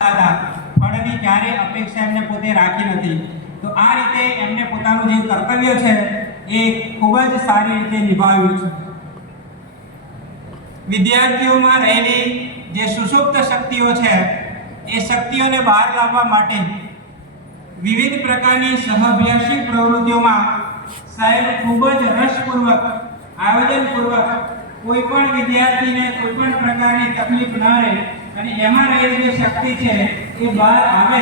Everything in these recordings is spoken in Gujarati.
હતા ફળની ક્યારે અપેક્ષા એમને પોતે રાખી નથી। તો આ રીતે એમને પોતાનું જે કર્તવ્ય છે એ ખૂબ જ સારી રીતે નિભાવ્યું છે। વિદ્યાર્થીઓમાં રહેલી જે સુષુપ્ત શક્તિઓ છે એ શક્તિઓને બહાર લાવવા માટે વિવિધ પ્રકારની સહઅભ્યાસી પ્રવૃત્તિઓમાં સાહેબ ખૂબ જ રસપૂર્વક આયોજનપૂર્વક કોઈ પણ વિદ્યાર્થીને કોઈ પણ પ્રકારની તકલીફ ન રહે અને એમાં રહેલી જે શક્તિ છે એ બહાર આવે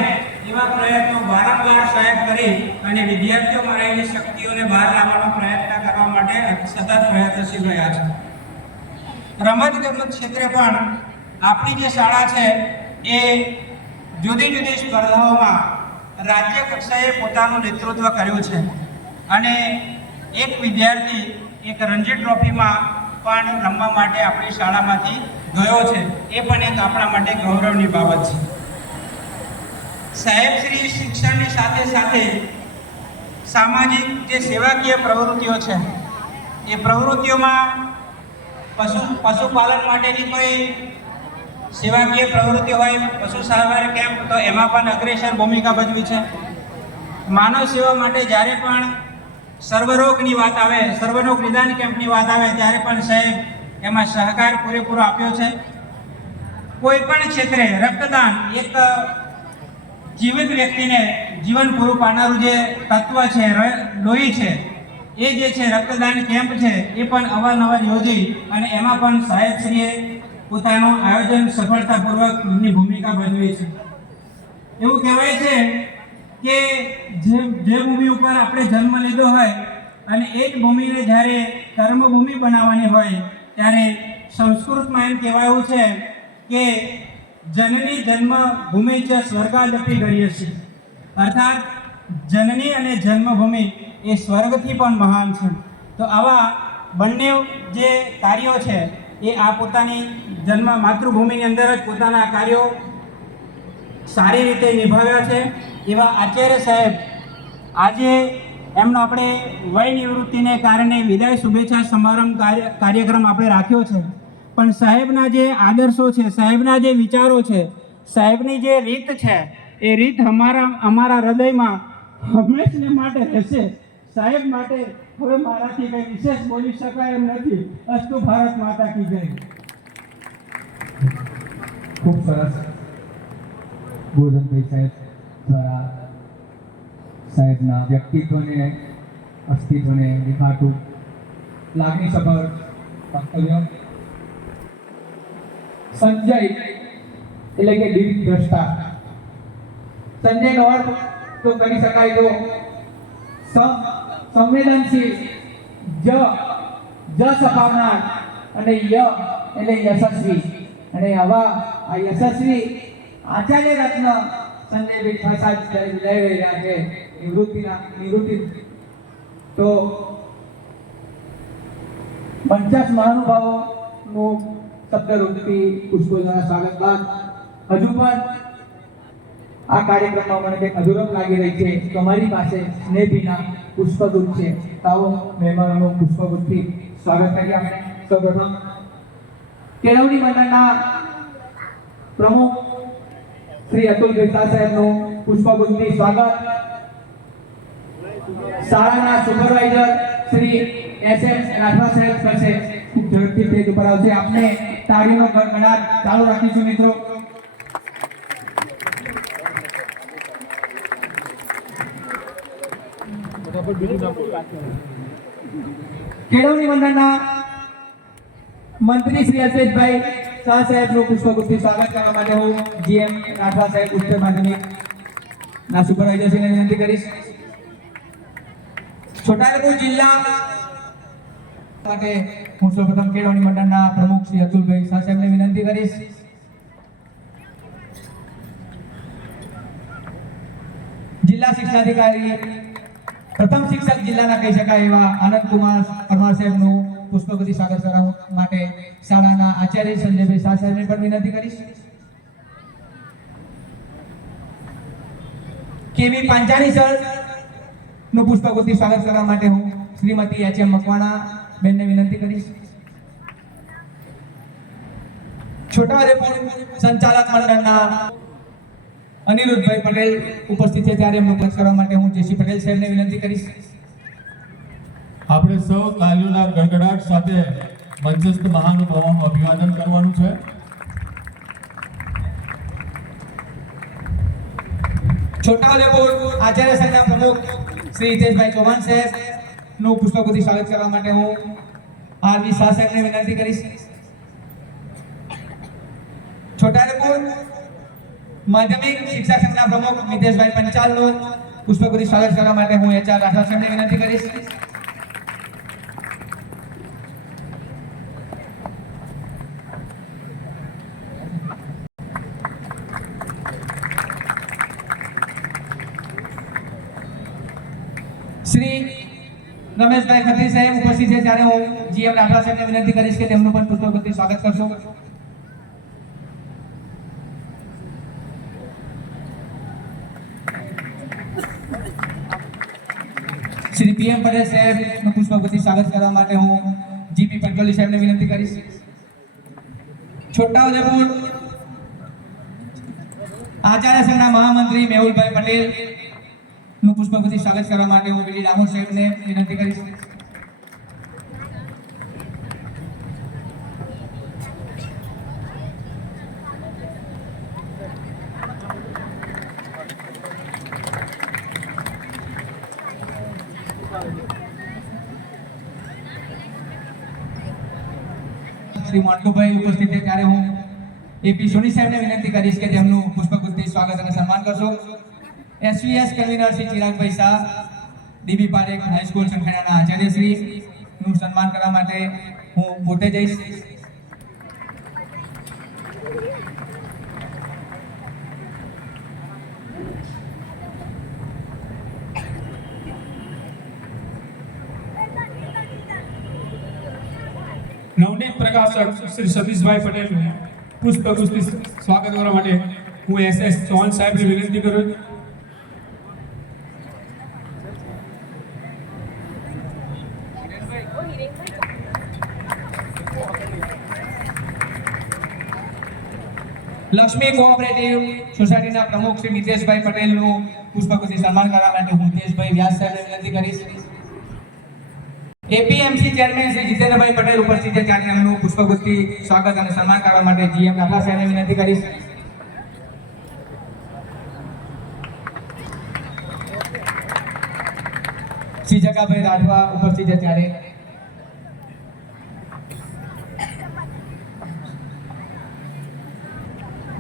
એવા પ્રયત્નો વારંવાર સાહેબ કરી અને વિદ્યાર્થીઓમાં રહેલી શક્તિઓને બહાર લાવવાનો પ્રયત્ન કરવા માટે સતત પ્રયત્નશીલ રહ્યા છે। રમતગમત ક્ષેત્રે પણ આપણી જે શાળા છે એ જુદી જુદી સ્પર્ધાઓમાં રાજ્ય કક્ષાએ પોતાનું નેતૃત્વ કર્યું છે અને એક વિદ્યાર્થી એક રણજી ટ્રોફીમાં પણ રમવા માટે આપણી શાળામાંથી ગયો છે। એ પણ એક આપણા માટે ગૌરવની બાબત છે। સાહેબ શ્રી શિક્ષણની સાથે સાથે સામાજિક જે સેવાકીય પ્રવૃત્તિઓ છે એ પ્રવૃત્તિઓમાં પશુપાલન માટેની કોઈ સેવાકીય પ્રવૃત્તિ હોય, પશુ સારવાર કેમ્પ, તો એમાં પણ અગ્રેસર ભૂમિકા ભજવી છે। માનવ સેવા માટે જ્યારે પણ સર્વરોગની વાત આવે, સર્વરોગ નિદાન કેમ્પની વાત આવે ત્યારે પણ સાહેબ એમાં સહકાર પૂરેપૂરો આપ્યો છે। કોઈ પણ ક્ષેત્રે રક્તદાન એક જીવિત વ્યક્તિને જીવન પૂરું પાડનારું જે તત્વ છે, લોહી છે, એ જે છે રક્તદાન કેમ્પ છે એ પણ અવારનવાર યોજી અને એમાં પણ સાહેબશ્રીએ પોતાનું આયોજન સફળતાપૂર્વકની ભૂમિકા ભજવી છે। એવું કહેવાય છે કે જે ભૂમિ ઉપર આપણે જન્મ લીધો હોય અને એ જ ભૂમિને જ્યારે કર્મભૂમિ બનાવવાની હોય ત્યારે સંસ્કૃતમાં એમ કહેવાયું છે કે જનની જન્મ ભૂમિ છે સ્વર્ગાદપી ગરીયસી, અર્થાત જનની અને જન્મભૂમિ એ સ્વર્ગથી પણ મહાન છે। તો આવા બંને જે કાર્યો છે એ આ પોતાની જન્મ માતૃભૂમિની અંદર જ પોતાના કાર્યો સારી રીતે નિભાવ્યા છે। એવા આચાર્ય સાહેબ આજે એમનો આપણે વય નિવૃત્તિને કારણે વિદાય શુભેચ્છા સમારંભ કાર્યક્રમ આપણે રાખ્યો છે, પણ સાહેબના જે આદર્શો છે, સાહેબના જે વિચારો છે, સાહેબની જે રીત છે એ રીત અમારા હૃદયમાં હંમેશને માટે રહેશે। સાહેબ માટે હવે મારાથી કંઈ વિશેષ બોલી શકાય એમ નથી। અસ્તુ ભારત માતા કી જય। ખૂબ સરસ ગોરધનભાઈ સાહેબ દ્વારા સાહેબના વ્યક્તિત્વને, અસ્તિત્વને દેખાતું લાગણીસભર વક્તવ્ય। સંજય એટલે કે દીર્ઘ દ્રષ્ટા। સંજયનો અર્થ તો કરી શકાય તો સંવેદનશીલ, જસ અપાવનાર અને ય એટલે યશસ્વી। અને આવા આ યશસ્વી આચાર્ય રત્ન સંજયભાઈ પ્રસાદ લઈ રહ્યા છે નિવૃત્તિ। તો 50 મહાનુભાવોનું શબ્દરૂપી પુષ્પોના સ્વાગત બાદ હજુ પણ આ કાર્યક્રમમાં મને કંઈક અધૂરપ લાગી રહી છે, તો અમારી પાસે સ્નેહભીના પુષ્પગુચ્છ છે। તો આવો મહેમાનોનું પુષ્પગુચ્છથી સ્વાગત કરીએ આપણે। સૌપ્રથમ કેળવણી મંડળના પ્રમુખ શ્રી અતુલભાઈ શાહ સાહેબનું પુષ્પગુચ્છથી સ્વાગત। શાળાના સુપરવાઇઝર શ્રી એસ.એમ. રાઠવા સાહેબ કરશે, ખૂબ ઝડપથી સ્ટેજ ઉપર આવશે। આપને તાળીનો ગડગડાટ ચાલુ રાખીશું મિત્રો। કેળવણી મંડળના મંત્રી શ્રી અલ્પેશભાઈ શાહ સાહેબનું પુષ્પગુચ્છથી સ્વાગત કરવા માટે હું જીએમ રાઠવા સાહેબ ઉચ્ચતર માધ્યમિક ના સુપરવાઇઝરશ્રીને વિનંતી કરીશ। છોટાઉદેપુર જિલ્લા માટે હું સૌપ્રથમ કેળવણી મંડળના પ્રમુખ શ્રી અતુલભાઈ શાહ સાહેબને વિનંતી કરીશ। જિલ્લા શિક્ષણાધિકારી, પ્રથમ શિક્ષક જિલ્લાના કહી શકાય એવા આનંદકુમાર પરમાર સાહેબનું પુષ્પગુચ્છથી સ્વાગત કરવા માટે શાળાના આચાર્ય સંજયભાઈ શાહ સાહેબને પણ વિનંતી કરીશ। કેવી પાંચાણી સર નું પુષ્પગુચ્છથી સ્વાગત કરવા માટે હું શ્રીમતી એચ.એમ. મકવાણા બેનને વિનંતી કરીશ। છોટાઉદેપુર સંચાલક મંડળના અનિરુદ્ધભાઈ પટેલ ઉપસ્થિત છે ત્યારે એમનું પદ કરવા માટે હું જેસી પટેલ સાહેબને વિનંતી કરીશ. આપણે સૌ તાલીઓના ગડગડાટ સાથે મંચસ્થ મહાનુભાવોનું અભિવાદન કરવાનું છે. છોટાઉદેપુર આચાર્ય સંઘના પ્રમુખ શ્રી હિતેશભાઈ ચૌહાણ સાહેબનું પુષ્પગુચ્છથી સ્વાગત કરવા માટે હું આરવી શાહ સાહેબને વિનંતી કરીશ. છોટાઉદેપુર માધ્યમિક શિક્ષા સંઘના પ્રમુખ મિતેશભાઈ પંચાલનું પુષ્પગુચ્છથી સ્વાગત કરવા માટે હું એચઆર રાઠવા સાહેબને વિનંતી કરીશ. શ્રી રમેશભાઈ ખત્રી સાહેબ ઉપસ્થિત છે ત્યારે હું જીએમ રાઠવા સાહેબને વિનંતી કરીશ કે તેમનું પણ પુષ્પગુચ્છથી સ્વાગત કરશો. શ્રી પીએમ પટેલ સાહેબનું પુષ્પગુચ્છથી સ્વાગત કરવા માટે હું જીપી પટોલી સાહેબને વિનંતી કરીશ. છોટાઉદેપુર આચાર્ય સંઘના મહામંત્રી મેહુલભાઈ પટેલ નું પુષ્પગુચ્છથી સ્વાગત કરવા માટે હું બીડી રામુ સાહેબને વિનંતી કરીશ. શ્રી મોન્ટુભાઈ ઉપસ્થિત છે ત્યારે હું એપી સોની સાહેબને વિનંતી કરીશ કે તેમનું પુષ્પગુચ્છથી સ્વાગત અને સન્માન કરશો. એસવીએસ કન્વીનર શ્રી ચિરાગભાઈ શાહ, ડીબી પારેખ હાઈસ્કૂલ સંખેડાના આચાર્ય શ્રી નું સન્માન કરવા માટે હું પોતે જઈશ. નવનીત પ્રકાશક શ્રી સતીશભાઈ પટેલનું પુષ્પગુચ્છથી સ્વાગત કરવા માટે હું એસએસ ચૌહાણ સાહેબને વિનંતી કરું છું. લક્ષ્મી કોઓપરેટિવ સોસાયટીના પ્રમુખ શ્રી નિતેશભાઈ પટેલનું પુષ્પગુચ્છથી સન્માન કરવા માટે હું નિતેશભાઈ વ્યાસ સાહેબને વિનંતી કરીશ. એપીએમસી ચેરમેન શ્રી જીતેન્દ્રભાઈ પટેલ ઉપસ્થિત છે ત્યારે એમનું પુષ્પગુચ્છથી સ્વાગત અને સન્માન કરવા માટે જીએમ રાઠવા સાહેબને વિનંતી કરીશ. શ્રી જગાભાઈ રાઠવા ઉપસ્થિત છે ત્યારે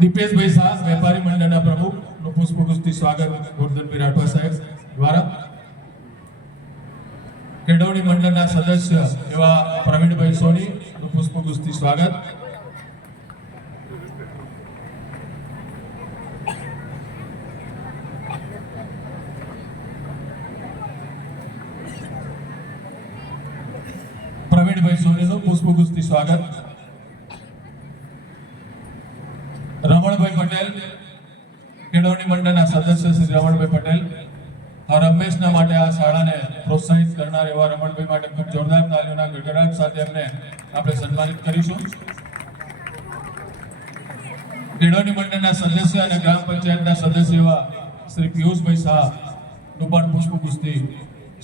દીપેશભાઈ શાહ વેપારી મંડળના પ્રમુખનું પુષ્પગુચ્છથી સ્વાગત ગોરધનભાઈ રાઠવા સાહેબ દ્વારા. કેળવણી મંડળના સદસ્ય એવા પ્રવીણભાઈ સોનીનું પુષ્પગુચ્છથી સ્વાગત. પ્રવીણભાઈ સોનીનું પુષ્પગુચ્છથી સ્વાગત. રમણભાઈ પટેલ, કેળવણી મંડળના સદસ્ય શ્રી રમણભાઈ પટેલ. રમેશના માટે આ શાળાને પ્રોત્સાહિત કરનાર એવા રમણભાઈ માટે ખૂબ જોરદાર તાલીઓના ગડગડાટ સાથે એમને આપણે સન્માનિત કરીશું. કેળવણી મંડળના સદસ્ય અને ગ્રામ પંચાયતના સદસ્ય એવા શ્રી પિયુષભાઈ શાહનું પણ પુષ્પગુચ્છથી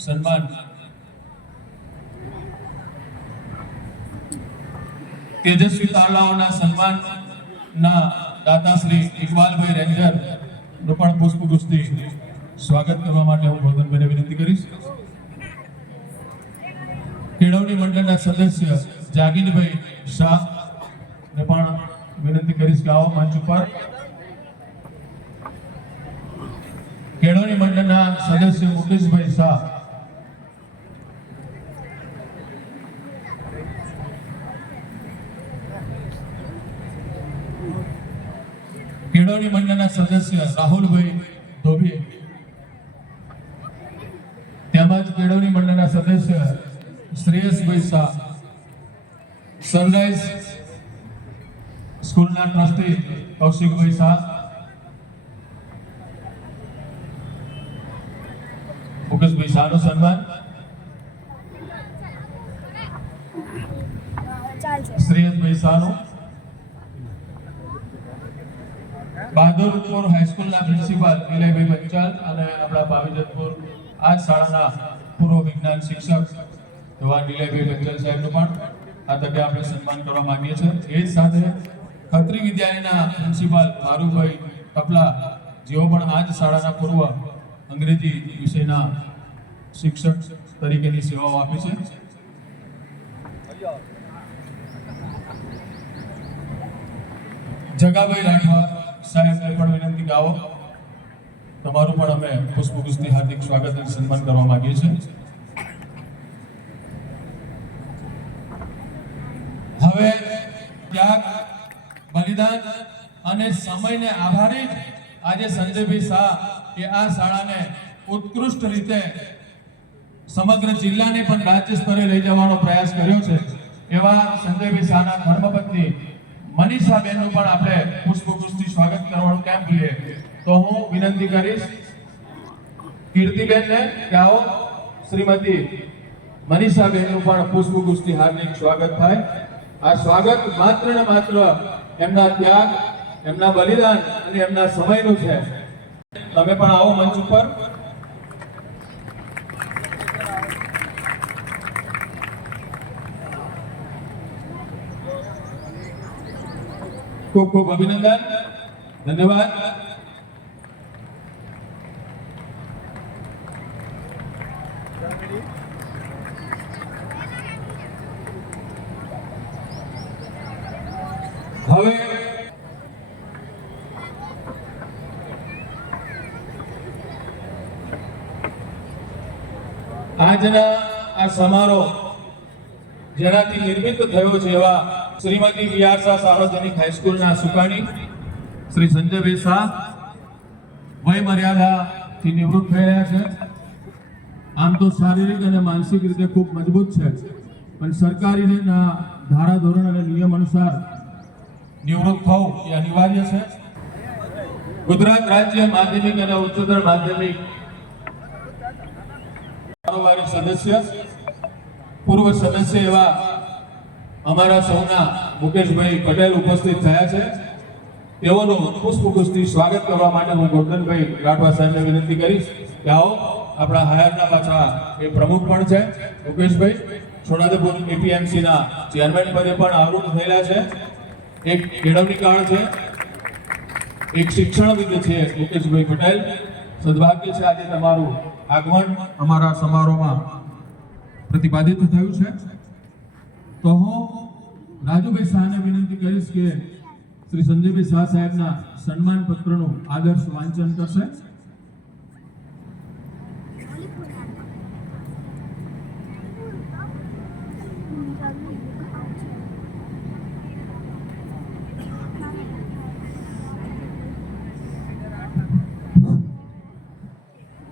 સન્માન. તેજસ્વી તારલાઓના સન્માનના દાતા શ્રી ઇકબાલભાઈ રેન્જરનું પણ પુષ્પગુચ્છથી સ્વાગત કરવા માટે હું ગોરધનભાઈને વિનંતી કરીશ. કેળવણી મંડળના સદસ્ય જાગીરભાઈ શાહને પણ વિનંતી કરીશ કે આવો મંચ ઉપર. કેળવણી મંડળના સદસ્ય મુકેશભાઈ શાહ, કેળવણી મંડળના સદસ્ય રાહુલભાઈ ધોબી તેમજ કેળવણી મંડળના સદસ્ય શ્રેયસભાઈ શાહ, સનરાઈઝ સ્કૂલના ટ્રસ્ટી કૌશિકભાઈ શાહ, મુકેશભાઈ શાહનું સન્માન. શ્રેયસભાઈ શાહનું. બહાદુરપુર હાઈસ્કૂલના પ્રિન્સિપાલ નિલયભાઈ પંચાલ અને આપણા પાવીજતપુર આ જ શાળાના પૂર્વ વિજ્ઞાન શિક્ષક એવા નિલયભાઈ પંચાલ સાહેબનું પણ આ તકે આપણે સન્માન કરવા માંગીએ છીએ. એ જ સાથે ખત્રી વિદ્યાલયના પ્રિન્સિપાલ મારુભાઈ કપલા જેઓ પણ આ જ શાળાના પૂર્વ અંગ્રેજી વિષયના શિક્ષક તરીકેની સેવાઓ આપી છે. જગાભાઈ રાઠવા સાહેબને પણ વિનંતી કે આવો, તમારું પણ અમે પુષ્પગુચ્છથી હાર્દિક સ્વાગત અને સન્માન કરવા માંગીએ છીએ. હવે ત્યાગ, બલિદાન અને સમયને આભારી જ આજે સંજયભાઈ શાહ એ આ શાળાને ઉત્કૃષ્ટ રીતે સમગ્ર જિલ્લાને પણ રાજ્ય સ્તરે લઈ જવાનો પ્રયાસ કર્યો છે. એવા સંજયભાઈ શાહના ધર્મપત્ની મનીષાબેનનું પણ આપણે પુષ્પગુચ્છથી સ્વાગત કરવાનું કેમ ભૂલીએ. તો હું વિનંતી કરીશ કીર્તિબેનને કે આવો શ્રીમતી મનીષાબેનનું પણ પુષ્પગુચ્છથી હાર્દિક સ્વાગત થાય. આ સ્વાગત માત્ર ને માત્ર એમના ત્યાગ, એમના બલિદાન અને એમના સમયનું છે. તમે પણ આવો મંચ ઉપર. ખૂબ ખૂબ અભિનંદન, ધન્યવાદ. હવે આજના આ સમારોહ જેનાથી નિર્મિત થયો છે એવા શ્રીમતી વી.આર. શાહ સાર્વજનિક હાઈસ્કૂલના સુકાની શ્રી સંજયભાઈ શાહ વય મર્યાદાથી નિવૃત્ત થઈ રહ્યા છે. આમ તો શારીરિક અને માનસિક રીતે ખૂબ મજબૂત છે, પણ સરકારીના ધારાધોરણ અને નિયમ અનુસાર નિવૃત્ત થવું એ અનિવાર્ય છે. ગુજરાત રાજ્ય માધ્યમિક અને ઉચ્ચતર માધ્યમિક કારોબારી સદસ્ય, પૂર્વ સદસ્ય એવા અમારા સૌના મુકેશભાઈ પટેલ ઉપસ્થિત થયા છે. તેઓનું પુષ્પગુચ્છથી સ્વાગત કરવા માટે હું ગોરધનભાઈ રાઠવા સાહેબને વિનંતી કરીશ કે આવો. આપણા હાયરના પાછા એ પ્રમુખ પણ છે મુકેશભાઈ, છોટાઉદેપુર એપીએમસીના ચેરમેન પદે પણ આવૃત્ત થયેલા છે. એક કેળવણીકાર છે, એક શિક્ષણવિદ છે મુકેશભાઈ પટેલ. સદભાગ્ય છે આજે તમારું આગમન અમારા સમારોહમાં પ્રતિપાદિત થયું છે. તો હું રાજુભાઈ શાહને વિનંતી કરીશ કે શ્રી સંજયભાઈ શાહ સાહેબના સન્માન પત્રનું આદર્શ વાંચન કરશે.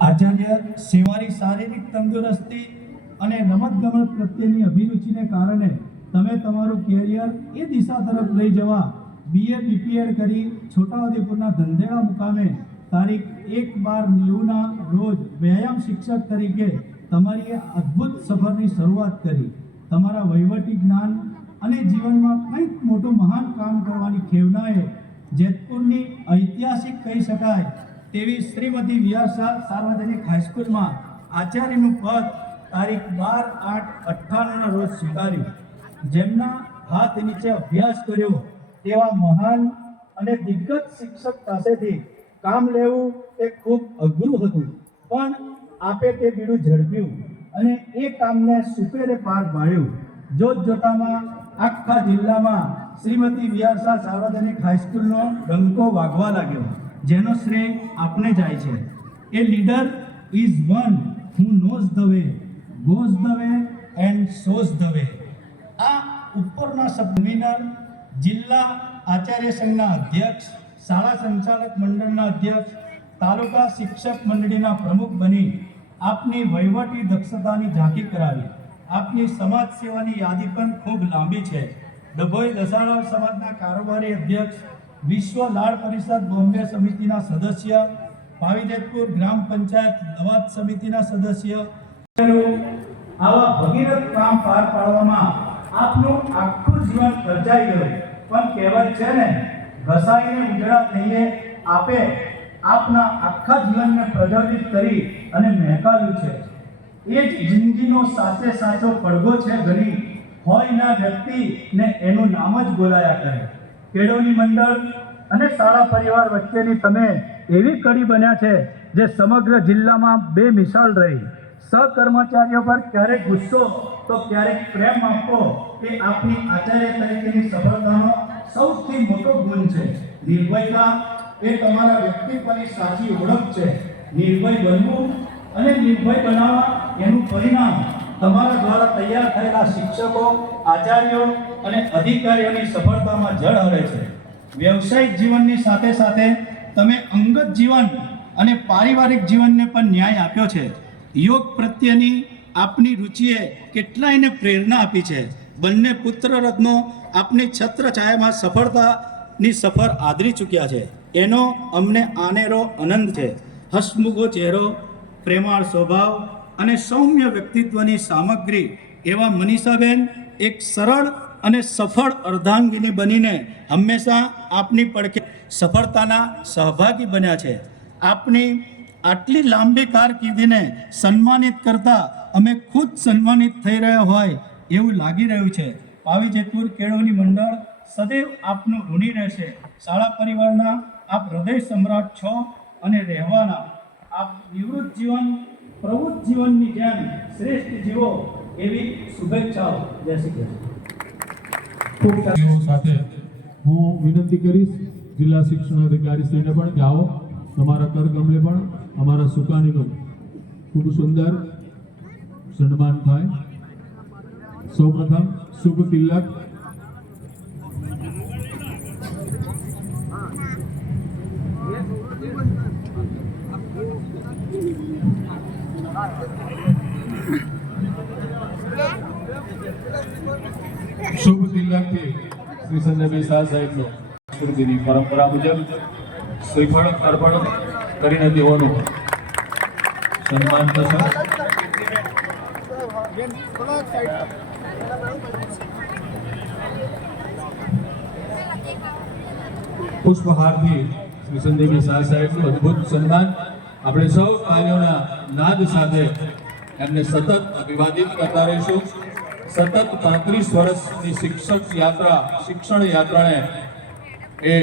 આચાર્ય સેવાની શારીરિક તંદુરસ્તી અને રમતગમત પ્રત્યેની અભિરુચિને કારણે તમે તમારું કેરિયર એ દિશા તરફ લઈ જવા BA BPEd કરી છોટાઉદેપુરના ધંધેડા મુકામે તારીખ 1/12/90ના રોજ વ્યાયામ શિક્ષક તરીકે તમારી આ અદ્ભુત સફરની શરૂઆત કરી. તમારા વહીવટી જ્ઞાન અને જીવનમાં કંઈક મોટું મહાન કામ કરવાની ખેવનાએ જેતપુરની ઐતિહાસિક કહી શકાય તેવી શ્રીમતી વી.આર. શાહ સાર્વજનિક હાઈસ્કૂલમાં આચાર્યનું પદ તારીખ 12/8/98ના રોજ સ્વીકાર્યું. જેમના હાથ નીચે અભ્યાસ કર્યો તેવા મહાન અને દિગ્ગજ શિક્ષક પાસેથી કામ લેવું એ ખૂબ અઘરું હતું, પણ આપે તે બીડું ઝડપ્યું અને એ કામને સુપેરે પાર પાડ્યું. જોત જોતામાં આખા જિલ્લામાં શ્રીમતી વી.આર. શાહ સાર્વજનિક હાઈસ્કૂલનો ડંકો વાગવા લાગ્યો, જેનો શ્રેય આપને જાય છે. A leader is one who knows the way, goes the way and shows the way. આ ઉપરના સબમિનર જિલ્લા આચાર્ય સંઘના અધ્યક્ષ, શાળા સંચાલક મંડળના અધ્યક્ષ, તાલુકા શિક્ષક મંડળીના પ્રમુખ બની આપની વહીવટી દક્ષતાની ઝાંખી કરાવી. આપની સમાજ સેવાની યાદી પણ ખૂબ લાંબી છે. ડભોઈ દસાડા સમાજના કારોબારી અધ્યક્ષ, વિશ્વ લાળ પરિષદ બોમ્બે સમિતિના સદસ્ય, પાવીજતપુર ગ્રામ પંચાયત લવાદ સમિતિના સદસ્ય. આવા ભગીરથ કામ પાર પાડવામાં આપનું આખું જીવન ખર્ચાઈ ગયું, પણ કહેવત છે ને, ઘસાઈને ઉજળા થઈએ આપે આપના આખા જીવનને પ્રજ્વલિત કરી અને મહેકાવ્યું છે. એ જ જિંદગીનો સાચે સાચો પડઘો છે ઘણી, હોય ના વ્યક્તિને એનું નામ જ બોલાયા કરે. કેળવણી મંડળ અને શાળા પરિવાર વચ્ચેની તમે એવી કડી બન્યા છે જે સમગ્ર જિલ્લામાં બેમિસાલ રહી. સહકર્મચારીઓ પર ક્યારેક ગુસ્સો તો ક્યારેક પ્રેમ આપવો એ આપની આચાર્ય તરીકેની સફળતાનો સૌથી મોટો ગુણ છે. નિર્ભયતા એ તમારા વ્યક્તિત્વની સાચી ઓળખ છે. નિર્ભય બનવું અને નિર્ભય બનાવવા એનું પરિણામ તમારા દ્વારા તૈયાર થયેલા શિક્ષકો, આચાર્યો અને અધિકારીઓની સફળતામાં ઝળહળે છે. વ્યવસાયિક જીવનની સાથે સાથે તમે અંગત જીવન અને પારિવારિક જીવનને પણ ન્યાય આપ્યો છે. યોગ પ્રત્યેની આપની રુચિએ કેટલાયને પ્રેરણા આપી છે. બંને પુત્ર રત્નો આપની છત્રછાયામાં સફળતાની સફર આદરી ચૂક્યા છે. એનો અમને આનેરો આનંદ છે. હસમુખો ચહેરો, પ્રેમાળ સ્વભાવ અને સૌમ્ય વ્યક્તિત્વની સામગ્રી એવા મનીષાબેન એક સરળ અને સફળ અર્ધાંગિની બનીને હંમેશા આપની પડખે સફળતાના સહભાગી બન્યા છે. આપની આટલી લાંબી કારકિર્દીને સન્માનિત કરતા અમે ખુદ સન્માનિત થઈ રહ્યા હોય એવું લાગી રહ્યું છે. પાવી જેતપુર કેળવણી મંડળ સદૈવ આપનું ઋણી રહેશે. શાળા પરિવારના આપ હૃદય સમ્રાટ છો અને રહેવાના. આપ નિવૃત્ત જીવન પ્રવૃત્ત જીવનની જેમ શ્રેષ્ઠ જીવો એવી શુભેચ્છાઓ. જય શ્રી કૃષ્ણ. સાથે હું વિનંતી કરીશ જિલ્લા શિક્ષણ અધિકારીશ્રીને પણ કે આવો તમારા કરગમલે પણ અમારા સુકાનીનું ખૂબ સુંદર સન્માન થાય. સૌપ્રથમ શુભ તિલક શુભ તિલકથી શ્રી સંજયભાઈ શાહ સાહેબનો સંસ્કૃતિની પરંપરા મુજબ શ્રીફળ અર્પણ કરીને તેઓનું સન્માન થશે. પુષ્પહારથી શ્રી સંજયભાઈ શાહ સાહેબનું અદ્ભુત સન્માન. આપણે સૌ કાર્યોના નાદ સાથે એમને સતત અભિવાદિત કરતા રહીશું. સતત 35 વર્ષની શિક્ષણ યાત્રાને એ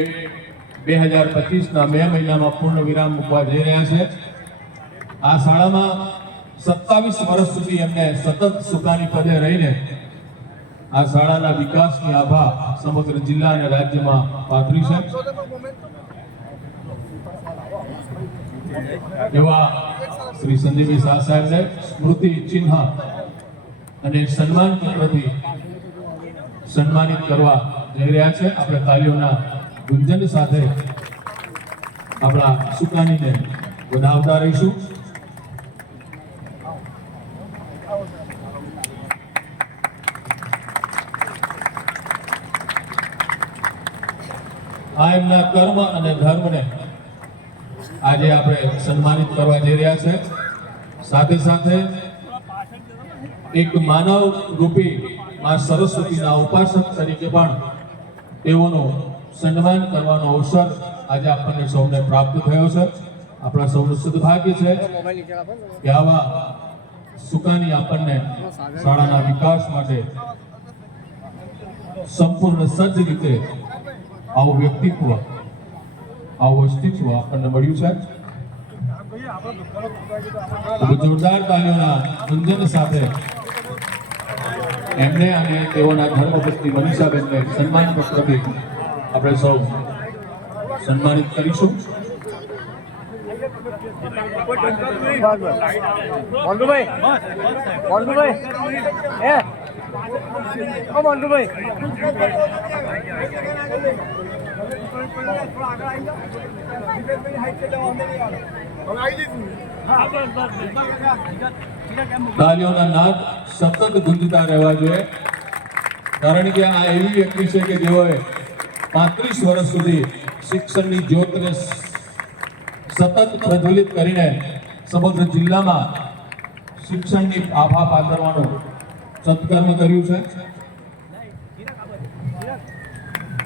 2025ના મે મહિનામાં પૂર્ણ વિરામ મૂકવા જઈ રહ્યા છે. આ શાળામાં 27 વર્ષ સુધી એમને સતત સુકાની પદે રહીને આ શાળાના વિકાસની આભા સમગ્ર જિલ્લા અને રાજ્યમાં પાથરી છે. એવા શ્રી સંજયભાઈ શાહ સાહેબને સ્મૃતિ ચિહ્ન અને સન્માન પત્રથી સન્માનિત કરવા જઈ રહ્યા છે. આપણે તાલીઓના ગુંજન સાથે આપણા સુકાનીને વધાવતા રહીશું. આ એમના કર્મ અને ધર્મને આજે આપણે સન્માનિત કરવા જઈ રહ્યા છે. સાથે સાથે એક માનવ રૂપી માં સરસ્વતીના ઉપાસક તરીકે પણ તેઓનું સન્માન કરવાનો અવસર આજે આપણને સૌને પ્રાપ્ત થયો છે. આપણા સૌનું સદભાગ્ય છે કે આવા સુકાની આપણને શાળાના વિકાસ માટે સંપૂર્ણ સજ્જ રીતે આવું વ્યક્તિત્વ, આવું અસ્તિત્વ આપણને મળ્યું છે. જોરદાર તાલીઓના ગુંજન સાથે એમને અને તેઓના ધર્મપત્ની મનીષાબેનને સન્માન પત્રથી આપણે સૌ સન્માનિત કરીશું. તાલીઓના નાદ સતત ગુંજતા રહેવા જોઈએ, કારણ કે આ એવી વ્યક્તિ છે કે જેઓએ 35 વર્ષ સુધી શિક્ષણની જ્યોતને સતત પ્રજ્વલિત કરીને સમગ્ર જિલ્લામાં શિક્ષણની આભા પાથરવાનું સત્કર્મ કર્યું છે.